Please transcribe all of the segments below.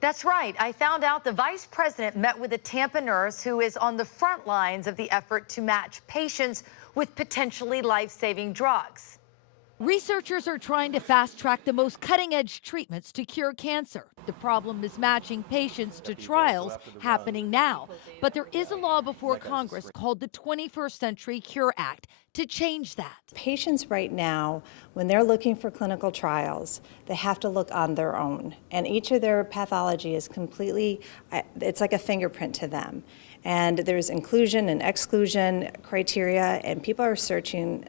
That's right. I found out the vice president met with a Tampa nurse who is on the front lines of the effort to match patients with potentially life-saving drugs. Researchers are trying to fast-track the most cutting-edge treatments to cure cancer. The problem is matching patients to trials happening now. But there is a law before Congress called the 21st Century Cure Act to change that. Patients right now, when they're looking for clinical trials, they have to look on their own. And each of their pathology is completely, it's like a fingerprint to them. And there's inclusion and exclusion criteria, and people are searching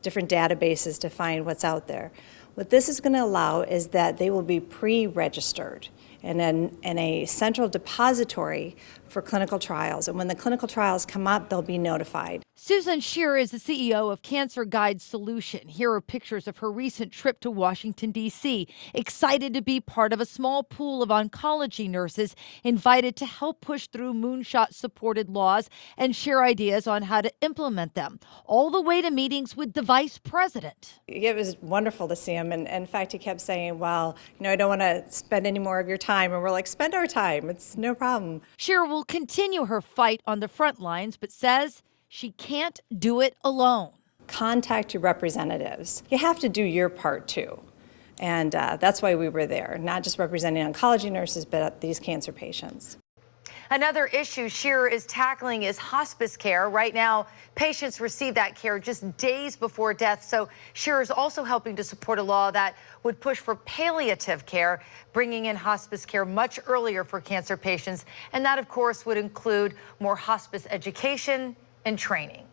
different databases to find what's out there. What this is going to allow is that they will be pre-registered in a central depository for clinical trials. And when the clinical trials come up, they'll be notified. Susan Shearer is the CEO of Cancer Guide Solution. Here are pictures of her recent trip to Washington, D.C., excited to be part of a small pool of oncology nurses invited to help push through moonshot-supported laws and share ideas on how to implement them, all the way to meetings with the vice president. It was wonderful to see him, and in fact, he kept saying, well, I don't want to spend any more of your time, and we're like, spend our time, it's no problem. Shearer will continue her fight on the front lines, but says she can't do it alone. Contact your representatives. You have to do your part too. And that's why we were there, not just representing oncology nurses, but these cancer patients. Another issue Shearer is tackling is hospice care. Right now, patients receive that care just days before death. So Shearer is also helping to support a law that would push for palliative care, bringing in hospice care much earlier for cancer patients. And that, of course, would include more hospice education and training.